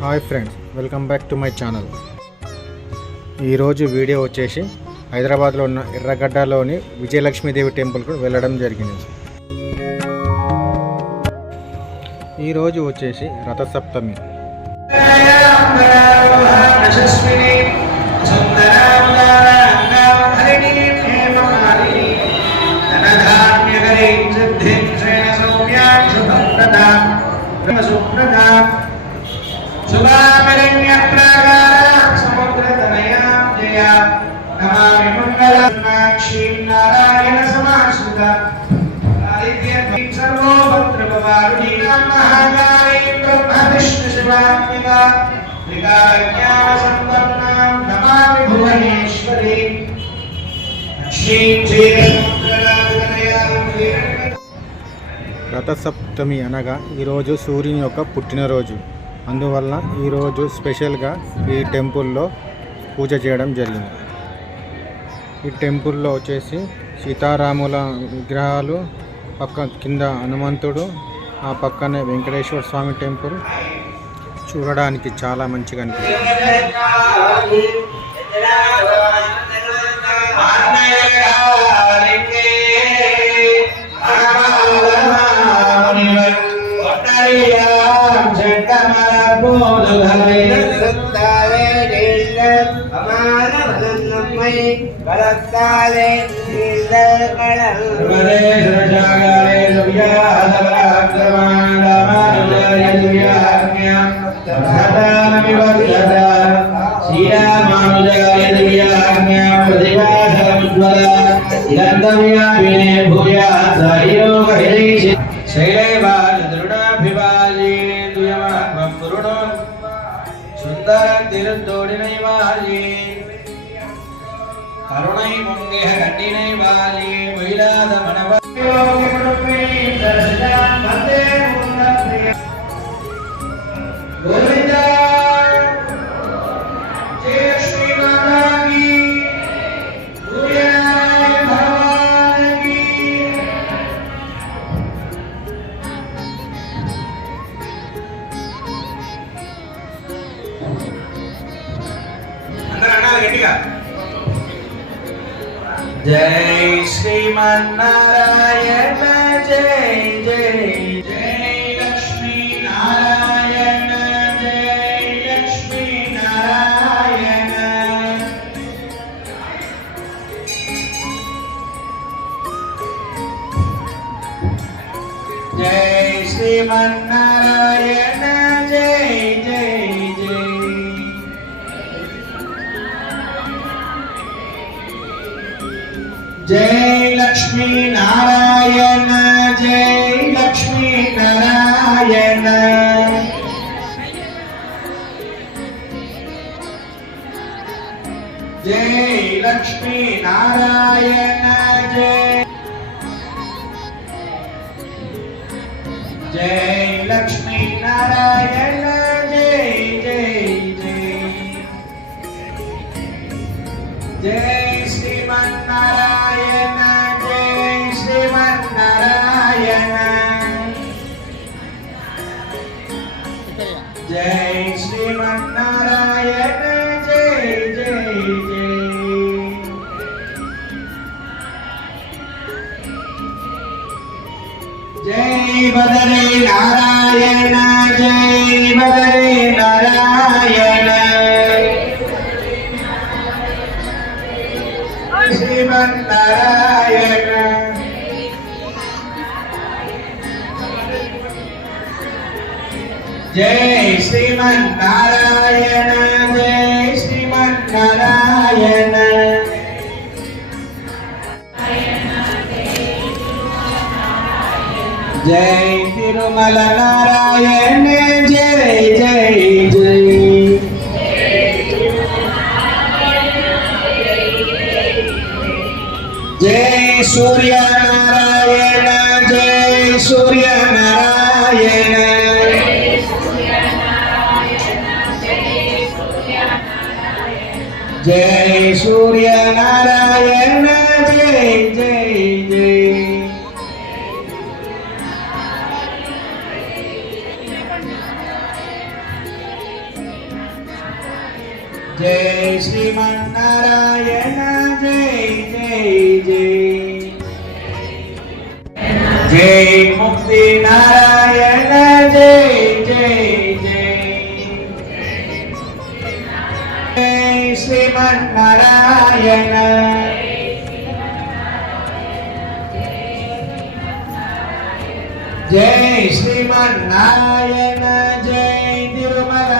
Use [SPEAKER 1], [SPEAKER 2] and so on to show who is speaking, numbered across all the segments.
[SPEAKER 1] Hi friends welcome back to my channel ఈరోజు video వచ్చేసి హైదరాబాద్లో ఉన్న ఎర్రగడ్డలోని విజయలక్ష్మీదేవి టెంపుల్కు వెళ్ళడం జరిగింది ఈరోజు వచ్చేసి రథసప్తమి రథసప్తమి అనగా ఈరోజు సూర్యుని యొక్క పుట్టినరోజు. అందువల్ల ఈరోజు స్పెషల్గా ఈ టెంపుల్లో పూజ చేయడం జరిగింది. ఈ టెంపుల్లో వచ్చేసి సీతారాముల విగ్రహాలు పక్క కింద హనుమంతుడు ఆ పక్కనే వెంకటేశ్వర స్వామి టెంపుల్. చూడడానికి చాలా మంచిగా అనిపిస్తుంది.
[SPEAKER 2] कर्तव्याभिने भूयात् सहयोगहिलैः शैलैवालदृढाभिबालेन्दुयमहत्मं पुरुणो सुन्दरतिरुद्दोडिनैवाले கருணை பொங்கிய கட்டினை வாலி மயிலாத மனவர் கோவிந்தா శ్రీమన్నారాయణ జై జై జై లక్ష్మీ నారాయణ జై లక్ష్మీ నారాయణ జై శ్రీమన్నారాయణ జై జై జై జై లక్ష్మీ నారాయణ జై లక్ష్మీ నారాయణ జై లక్ష్మీ నారాయణ జై జై లక్ష్మీ నారాయణ జై శ్రీమన్నారాయణ జై జై జై. జై బదరే నారాయణ జై బదరే నారాయణ. శ్రీమన్నారాయణ. జై శ్రీమన్నారాయణ జయ శ్రీమన్నారాయణ. జై తిరుమల నారాయణ జయ జయ జయ జయ సూర్య జై సూర్య నారాయణ జై జై జై. జై శ్రీమన్నారాయణ జై జై జై. జై ముక్తి నారాయణ. శ్రీమన్నారాయణ జై శ్రీమన్నారాయణ జై తిరుమల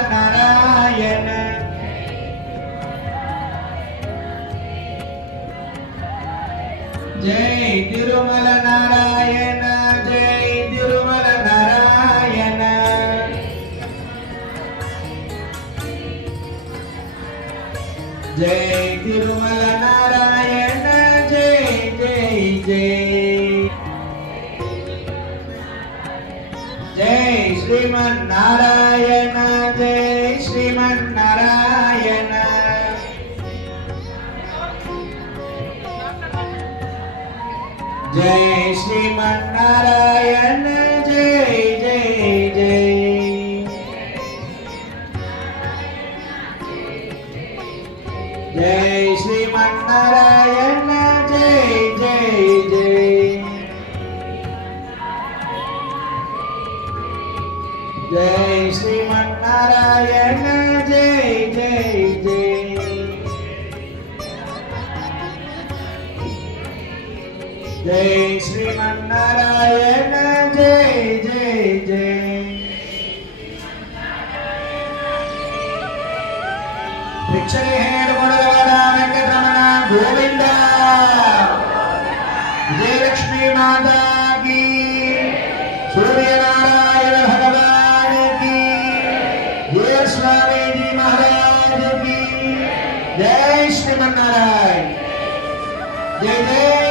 [SPEAKER 2] జై తిరుమల నారాయణ జై జై జై. జై శ్రీమన్నారాయణ జై శ్రీమన్నారాయణ. జై శ్రీమన్నారాయణ జై జై శ్రీమన్నారాయణ జై జై జై. జై శ్రీమన్నారాయణ జై జై జై. భిక్షణేడుగొడగడ వెంకటరమణ గోవింద. విజయలక్ష్మీ మాతా जय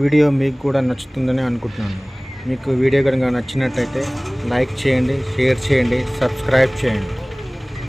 [SPEAKER 1] వీడియో మీకు కూడా నచ్చుతుందని అనుకుంటున్నాను. మీకు వీడియో కనుక నచ్చినట్టయితే లైక్ చేయండి షేర్ చేయండి సబ్స్క్రైబ్ చేయండి.